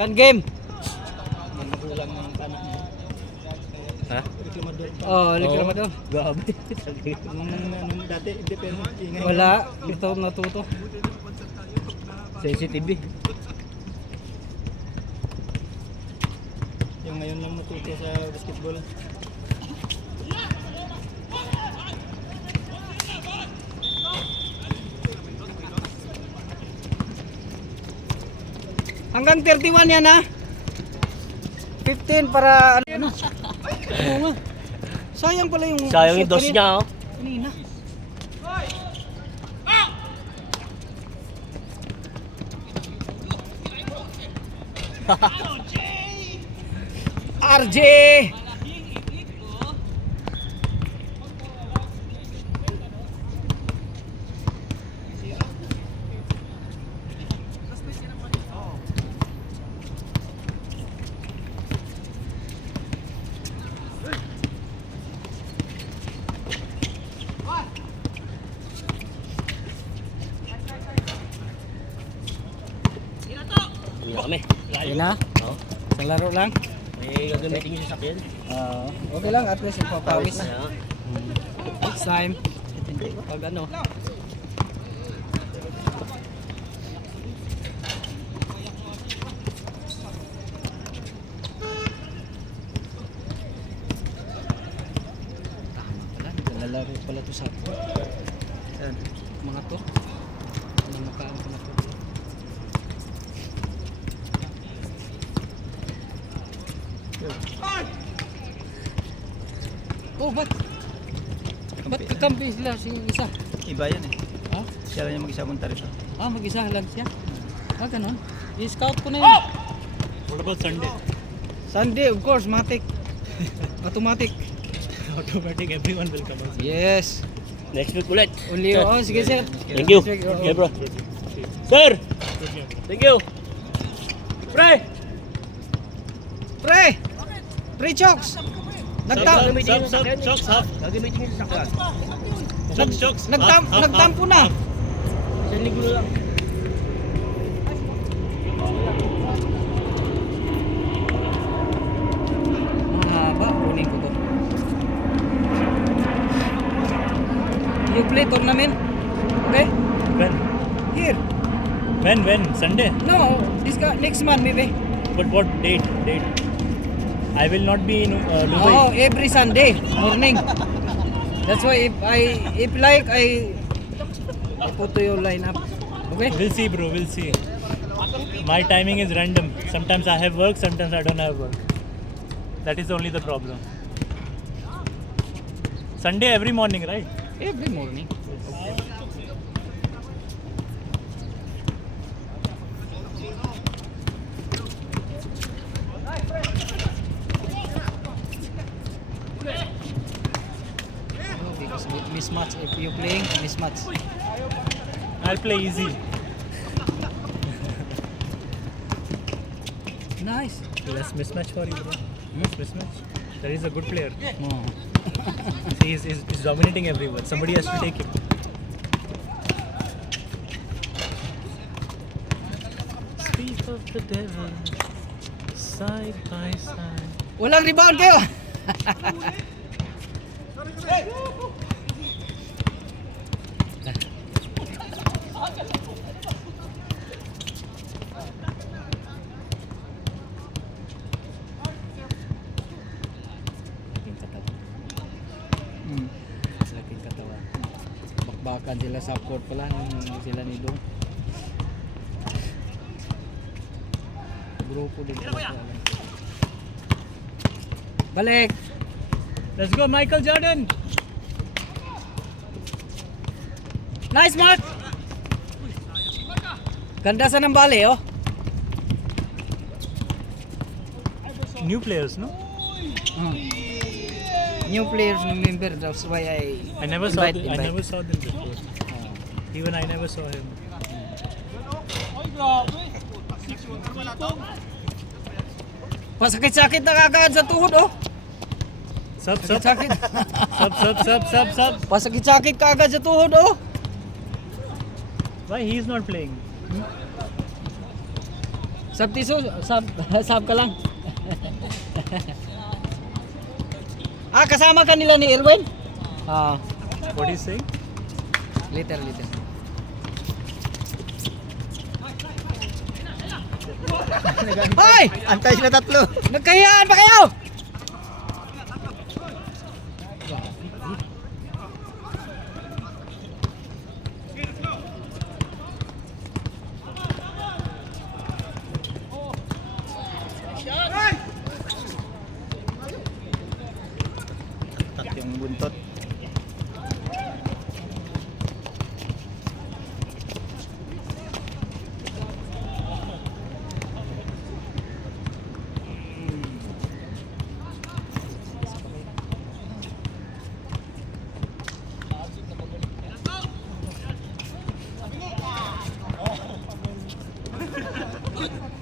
Kan game. Magulang ng kanan mo. Ha? Reklamador pa. Oh, reklamador. Grabe. Nung dati, hindi pero ingay. Wala, ito natuto. Sensitive eh. Yung ngayon lang natuto sa basketball. Hanggang 31 yan ha. 15 para ano? Oo nga. Sayang pala yung Sayang yung shoot dos niya oh. kanina. RJ! Hindi na kami. Ayun na. Oo. Isang laro lang. May gagamitin yung sasakyan. Okay lang, at least ipapawis. na. Next time. Pag ano. Lalaro pala to sa mga to. Mga kaan ko na to. Oh, ba't kakampi sila si isa? Iba yan eh. Ha? Siya lang yung mag-isa punta rito. Ah, mag-isa lang siya. Ah, ganun. I-scout ko na yun. What about Sunday? Sunday, of course, matic. Automatic. Automatic, everyone will come out. Yes. Next week ulit. Uli, oh, sige sir. Thank you. Sige, oo. Okay bro. Sir! Thank you. Pre! Pre! Pre Chokes! Gagamitin yung sasakyan. Chokes half. Gagamitin yung sasakyan. Chokes. Nagtampo na. Isang linggo na lang. Mahaba, kunin ko to. You play tournament? Okay? When? Here. When? Sunday? No, next month maybe. But what date? I will not be in Dubai. Oh, every Sunday morning. That's why if like I put to your lineup. Okay? We'll see, bro. We'll see. My timing is random. Sometimes I have work, sometimes I don't have work. That is only the problem. Sunday every morning, right? Every morning. Because mismatch, if you playing mismatch. I'll play easy. Nice. Less mismatch for you, bro. Less mismatch. That is a good player. Oh. He's dominating everyone. Somebody has to take him. Speak of the devil, side by side. Walang rebound kayo. Laking katawan. Bakbakan sila sa court pala nung sila ni Dong. Grupo din sila. Balik! Let's go, Michael Jordan. Nice mark! Ganda sa ng bali, oh. New players, no? New players, new member. That's why I never saw invite. them before. Even I never saw him. Pasakit-sakit na kagad sa tuhod, oh. Sub. Sakit. Sub. Pasakit-sakit kagad sa tuhod, oh. Why he is not playing? Sub tiso, sub ka lang. Kasama ka nila ni Erwin? What is saying? Later. Hoy! Antay sila tatlo. Nagkahiyaan pa kayo! Tak yung buntot.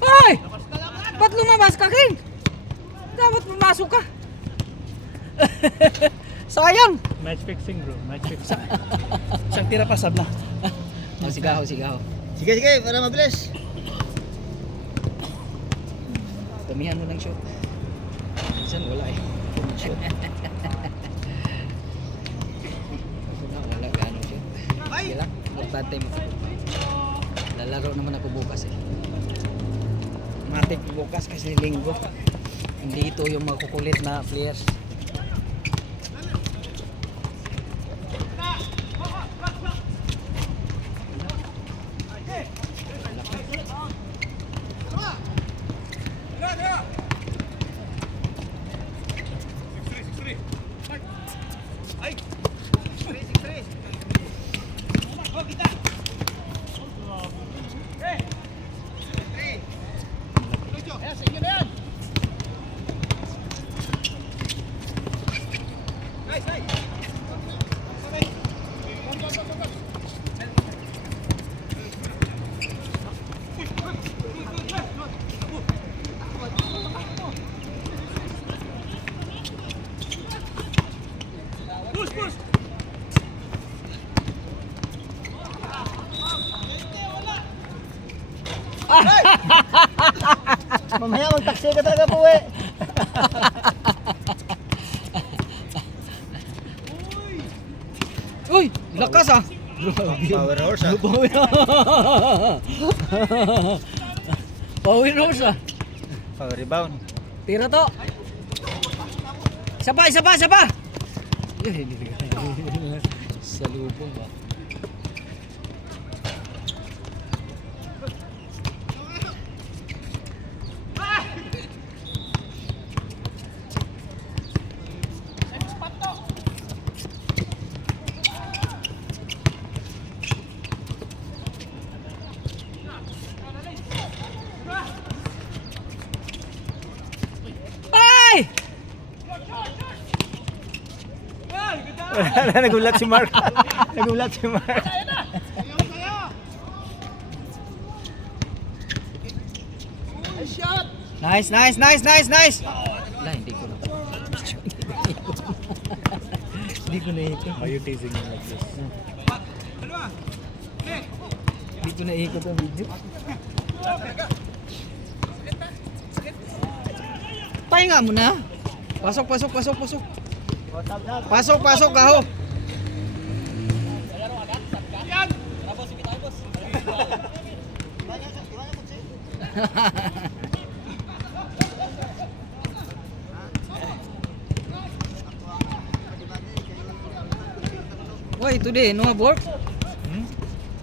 Hoy! Ba't lumabas ka, King? Dapat pumasok ka. Sayang! Match fixing, bro. Match fixing. Isang tira pa, sab na. Sigaw. Sige, para mabilis. Damihan mo ng shoot. Minsan wala eh. Shoot. Wala gano'ng shoot. Sige lang, importante mo. Lalaro naman ako bukas eh. Matik bukas kasi linggo. Hindi ito yung makukulit na players. Mamaya mag-taxi ka talaga po eh. Uy! Lakas ah! Power horse ah. Power horse ah! Power rebound. Tira to! Isa pa! Sa lubong ba? Nagulat si Mark. Nice! Wala, hindi ko na. Hindi ko na ito. Why are you teasing me like this? Hindi ko na ikot ang video. Pahinga mo na. Pasok. Pasok, gaho. Why today? No work?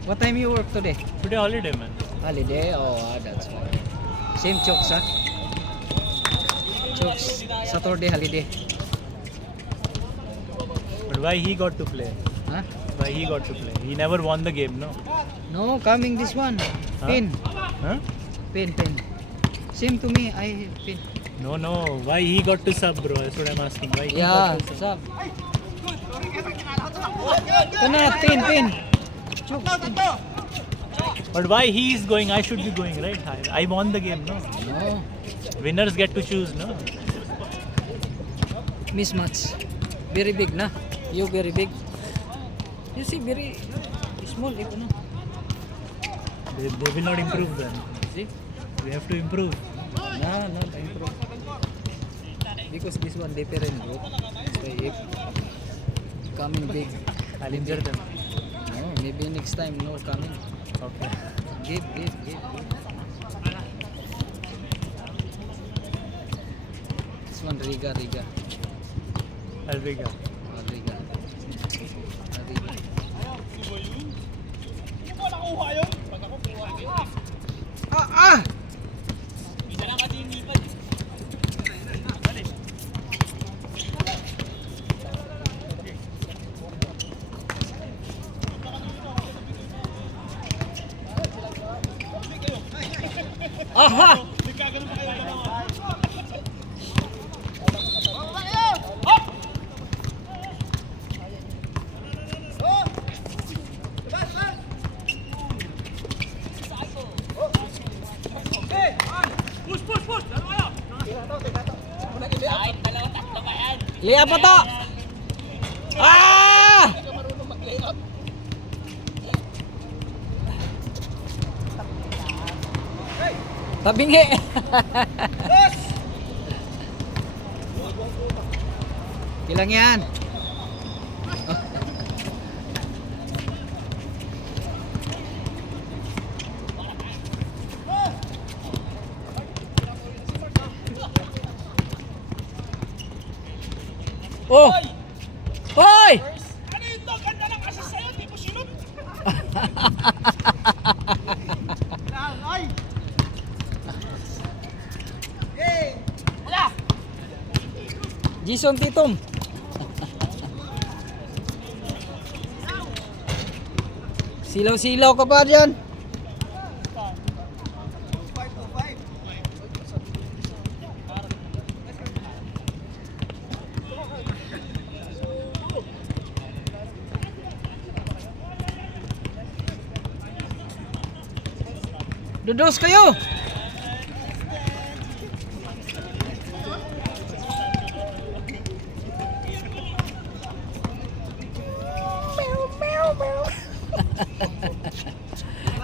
What time you work today? Today holiday, man. Holiday? Oh, that's fine. Same chokes, huh? Chokes, Saturday holiday. But why he got to play? Huh? Why he got to play? He never won the game, no? No, coming this one. Huh? Pin. Huh? Pin. Same to me, I pin. No. Why he got to sub, bro? That's what I'm asking. Why he Yeah, got to sub? sub. Ito na, pin. Chok. But why he is going? I should be going, right? I won the game, no? No. Winners get to choose, no? Mismatch. Very big na. You very big. You see, very small. Ito na. They will not improve then. See? We have to improve. No, improve. Because this one different group. So if coming big, I'll injure them. no, maybe next time no coming. Okay. Give. This one Riga. I'll bring up. Riga. Ah! Aha! Liya pa to! Ah! Tabingi! Ilang yan? Oh! Hoy! Ano ito? Ganda ng assist sa'yo, di mo sinut. Ay! Wala! Jason Titom. Silaw-silaw ka pa dyan. Dudos kayo.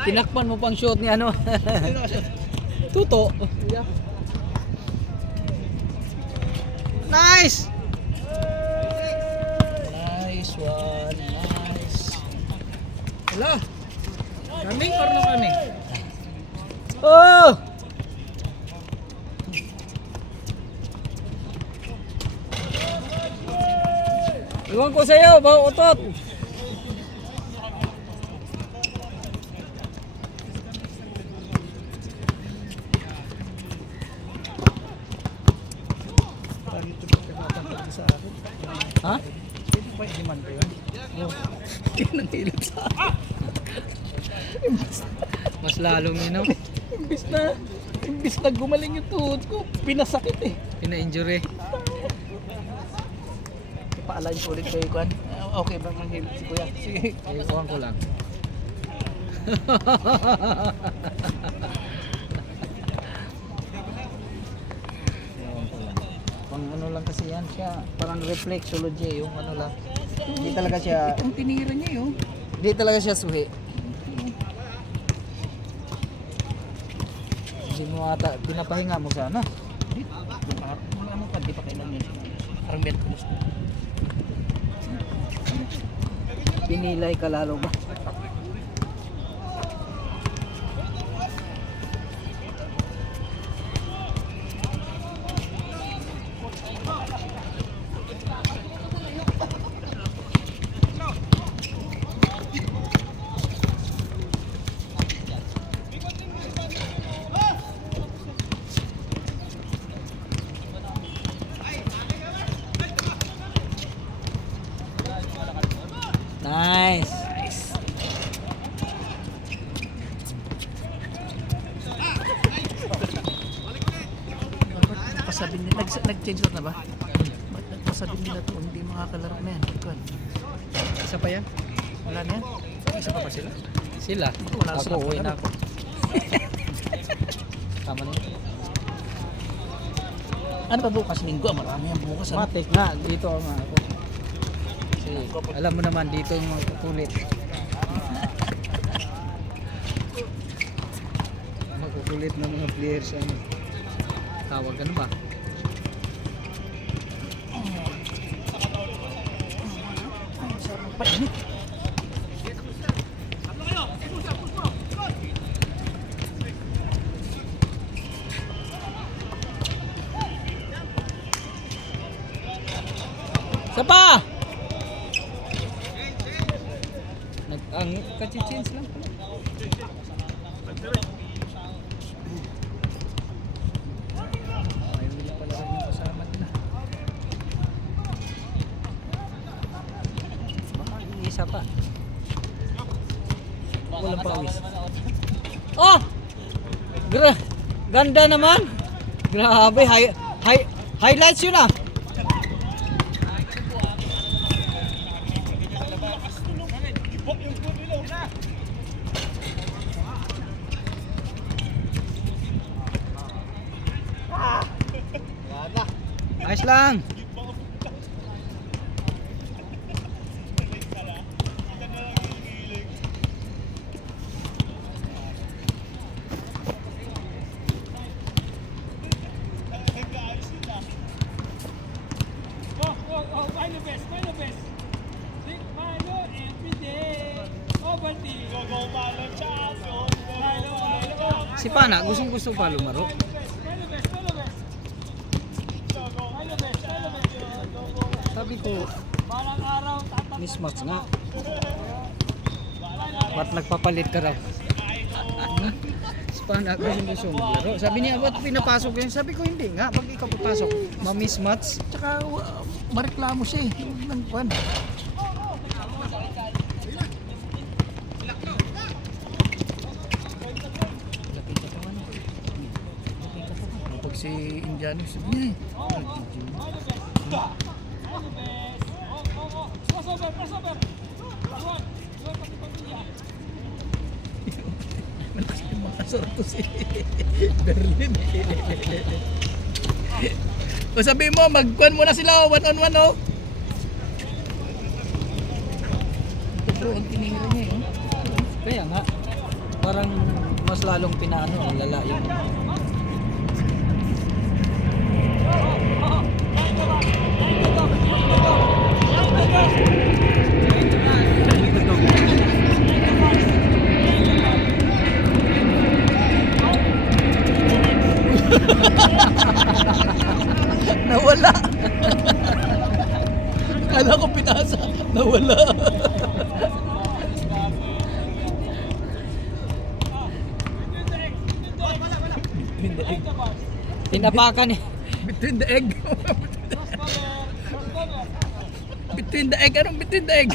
Tinakpan mo pang shot ni ano. Tuto. Nice. Nice one. Nice. Hala. Kaming parang kaming. Oh! Iwan ko sa'yo, bau utot. Ha? Mas lalong minaw. Imbis na gumaling yung tuhod ko, pinasakit eh. Pina-injury. Ipaalign ko ulit kayo, Kwan. Okay ba ang help si Kuya? Sige. Iwan ko lang. Iwan ko lang. Pang ano lang kasi yan siya. Parang reflexology yung ano lang. Hindi talaga siya, Ang tinira niya yun. hindi talaga siya suhi. Hindi mo ata, pinapahinga mo sana. Wala mo pa, di pa kailan yun. Parang bet ko. Pinilay ka lalo ba? Nice. Pasabi nila, nag-change out na ba? Ba't nagpasabi nila to, hindi makakalaro na yan. Kwan. Isa pa yan? Wala na yan? Isa pa ba sila? Sila. Wala Ako, sila. uwi na ako. Tama na yun. Ano pa bukas? Linggo, marami yan bukas. Ano? Matik nga, dito nga ako. Kasi alam mo naman, dito yung mga kulit. Makukulit na mga players ano. Tawag ka na ba? Painit. Sapa! Ang kachi-change lang pala. Ayaw nila pala rin yung kasama nila. Baka isa pa. Walang pawis. Oh! Ganda naman! Grabe, highlights yun ah! Ayos lang. Find the best, find the best. Think Milo every day. Ovaltine. Go Milo, Chaso. Milo. Si Pana, gusto pa lumaro. Find the best, find the best. Find the best, find the best. Sabi ko, Balang araw, tatak. mismatch nga. Ba't nagpapalit ka raw? Si Pana, gusto maglaro. Sabi niya, ba't pinapasok yun? Sabi ko, hindi nga. Pag ikaw papasok, ma-mismatch. Tsaka, mareklamo siya eh. Nang kwan. Pag si Indiano, sabi niya eh. Crossover, crossover. Iwan. Iwan pati pamilya. Malakas yung mga sorto si Berlin. O sabi mo, magkuhan muna sila, 1-on-1 oh. Ito bro, ang tinira niya eh. Kaya nga, parang mas lalong pinaano, ang lala yung... Nawala. Kala ko pinasa. Nawala. Tinapakan eh. Between the egg. Between the egg. Anong between the egg?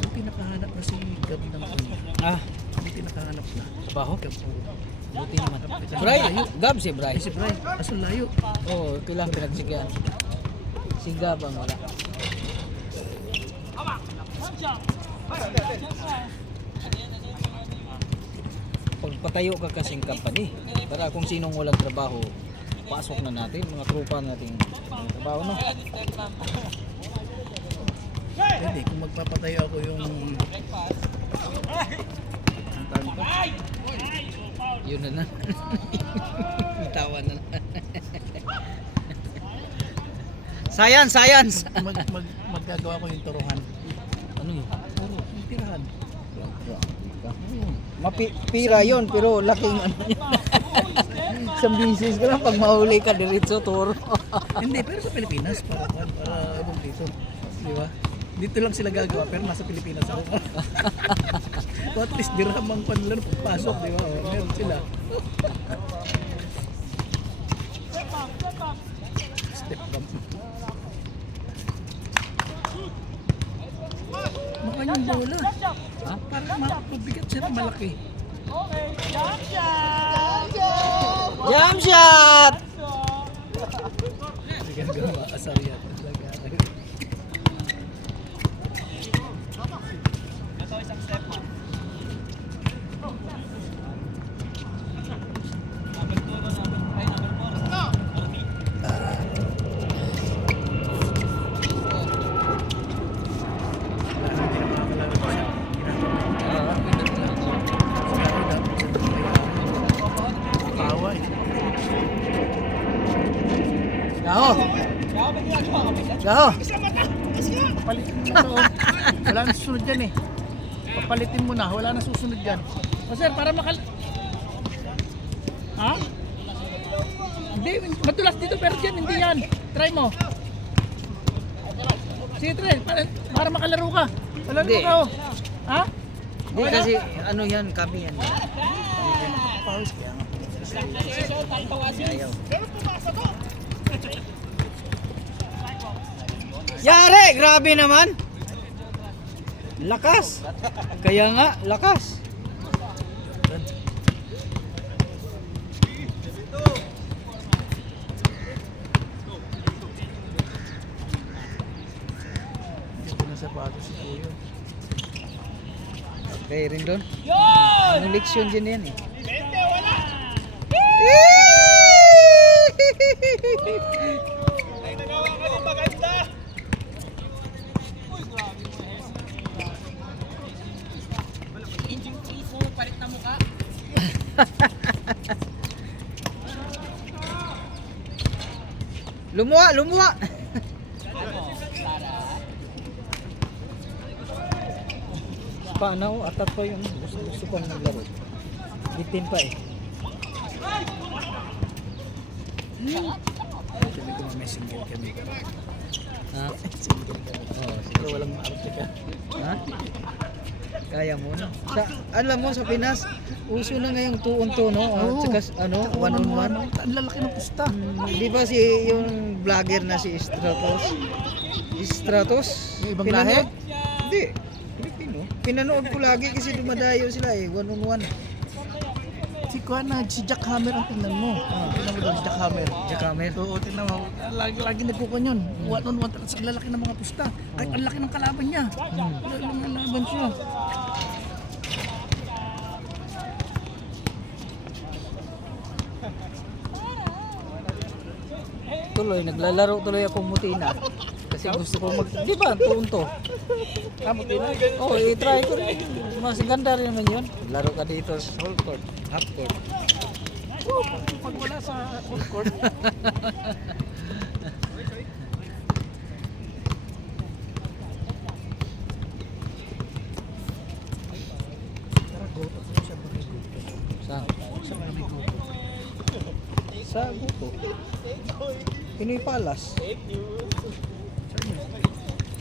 Buti nakahanap na si Gab ng kuya. Ah, buti nakahanap na. Trabaho? Buti naman. Bray, Gab si Bray. Si Bray, aso layo. Oo, kailangan pinagsigyan. Si Gab ang wala. Pagpatayo ka kasing company para kung sinong walang trabaho, pasok na natin, mga tropa natin ang trabaho no? Pwede, kung magpapatayo ako yung ang tawag ko? Yun na na. Tawa na na. Science! Maggagawa ko yung turuhan. Ano yun? Turo, yung tirahan. Mapira yun, pero laking ano yun. Isang bisis ka lang, pag mahuli ka, diretso, turo. Hindi, pero sa Pilipinas, para ibang dito. Di ba? Dito lang sila gagawa, pero nasa Pilipinas ako. So at least dirham ang panlaro pagpasok, di ba? Meron sila. Step bump. Mukha yung bola. Ha? Parang mabigat siya na malaki. Okay, jump shot! Jump shot! Let's go! Sige, gawa asar yan. Gaho. Gaho. Papalitin mo na to. Wala na susunod dyan eh. Papalitin mo na, wala na susunod dyan. O sir, para Ha? Hindi, matulas dito pero dyan, hindi yan. Try mo. Sige, try. Para makalaro ka. Malaro Hindi. ka oh. Ha? Hindi kasi ano yan, kami yan. Pawis kaya nga. Ayaw. Yare! Grabe naman! Lakas! Kaya nga, lakas! Hindi ko na sapatos si Kuya. Okay rin doon. Anong leksyon din yan eh. Lumuwa, lumuwa. Paano? Atat pa yung gusto ko naglaro. Bitin pa eh. Sabi ko may single kami. Ha? Single kami. Oo, Pero walang maarte ka. ha? Kaya mo na. Sa, alam mo sa Pinas, uso na ngayong 2-on-2 no? Oo. Tsaka ano, 1-on-1. Ang lalaki ng pusta. Di ba si yung vlogger na si Stratos? Stratos? Yung ibang lahi? Hindi. Pilipino. Pinanood ko lagi kasi dumadayo sila eh, 1-on-1. Si Jack Hammer ang tingnan mo. Tingnan mo daw si Jack Hammer. Jack Hammer. Oo, tingnan mo. Lagi nagkukan yun. One on one. Sa lalaki ng mga pusta. Kahit ang laki ng kalaban niya. Ang laban siya. Tuloy, naglalaro tuloy akong mutina. Kasi gusto ko mag... Di ba? 2-on-2. Mutina? Oo, i-try ko rin. Mas ganda rin naman yun. Laro ka dito sa whole court, half court. Pag wala sa full court. Tara, go. Siya ba may go? Saan? Siya ba may go? Sa Guto. Pinoy Palace.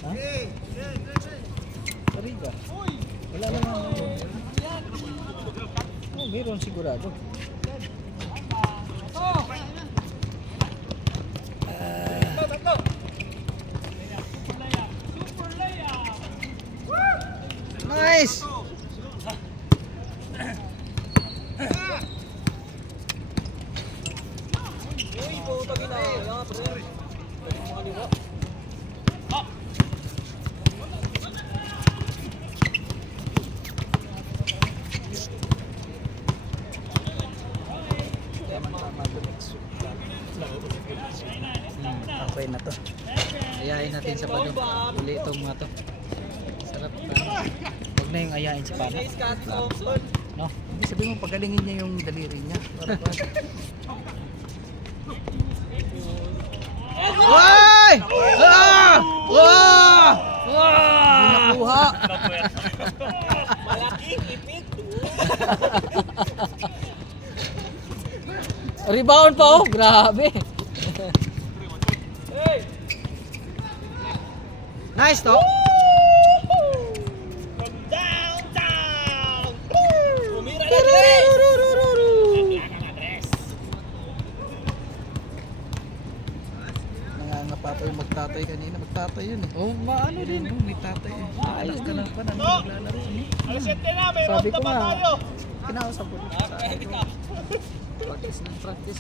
Ha? Kariga. Wala naman. Oh, meron sigurado. Nice! Okay na to. Ayain natin sa pano. Uli itong mga to. Sarap na. Huwag na yung ayain sa pano. No? Hindi sabihin mo, pagalingin niya yung daliri niya. Para ba? Hoy! Ah! Ah! Ah! Nakuha! Rebound pa oh, grabe. Nice to. Nangangapa pa yung magtatay kanina. Magtatay yun eh. Oh, maano din. May tatay eh. Ayos ka na pa na naglalaro. Sabi ko nga, Kinausap ko. practice na practice.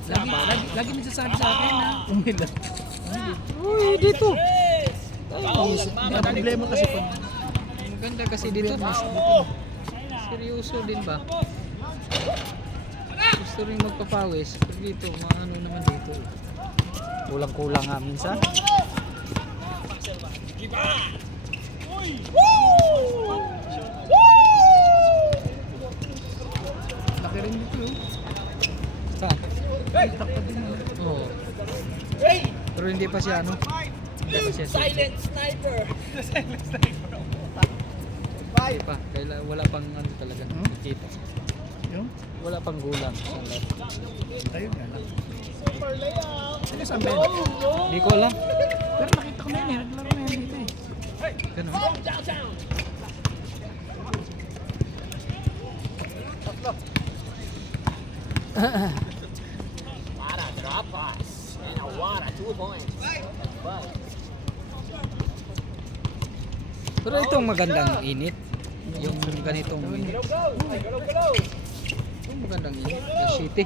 Lagi nagsasabi sa akin na umilat. Uy, dito. May problema kasi pag Maganda kasi dito. Seryoso din ba? Gusto rin magpapawis. Pero dito, maano naman dito. Kulang-kulang nga minsan. laki rin dito. Saan? Takot din. Oo. Pero hindi pa siya ano. Hindi pa siya silent sniper. Hindi pa. Wala pang ano talaga. Kita. Yung? Wala pang gulang sa laro. Ayun nga lang. Ano sabi? Hindi ko alam. Pero nakita ko na yun eh. Naglaro na yan dito eh. Ganun. Pero itong magandang init. Yung ganitong init. Itong magandang init. The city.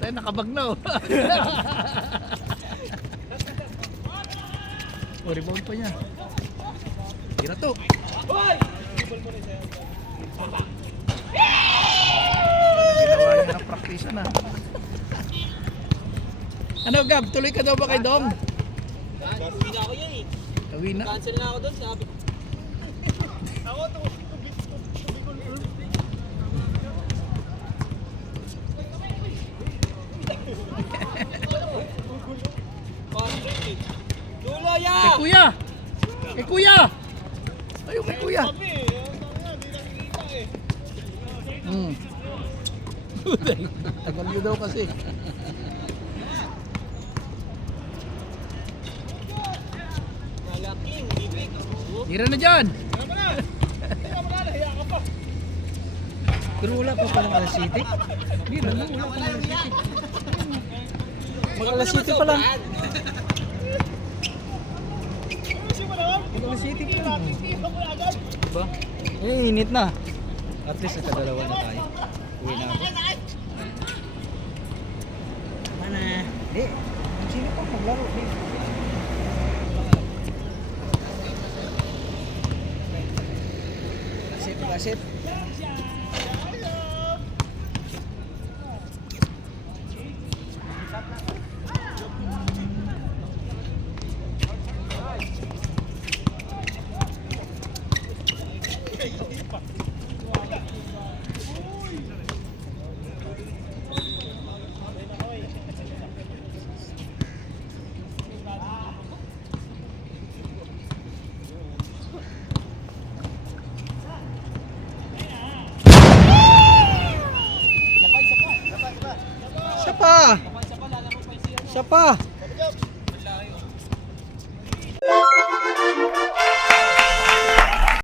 Tayo nakabag na oh. Oh, rebound pa niya. Tira to. Ginawa niya ng practice na. Ano Gab, tuloy ka daw ba kay Dong? Uwi na ako yan eh. Uwi na. Cancel na ako doon, sabi ko. Ako to. Dulo ya! Kay Kuya! Kay Kuya! Ayun kay Kuya! Hmm. Tagal nyo daw kasi. Malaking, bibig. Tira na dyan! Pero wala pa palang Alas City. Hindi na, wala pa Alas City. Mag-Alas City pa lang. Mag-Alas City pa lang. Diba? Eh, init na. At least nakadalawa na tayo. Uwi na ako. Tama na. Hindi. Sino pa maglaro? Hindi. Basit, basit. Siya pa! Siya pa!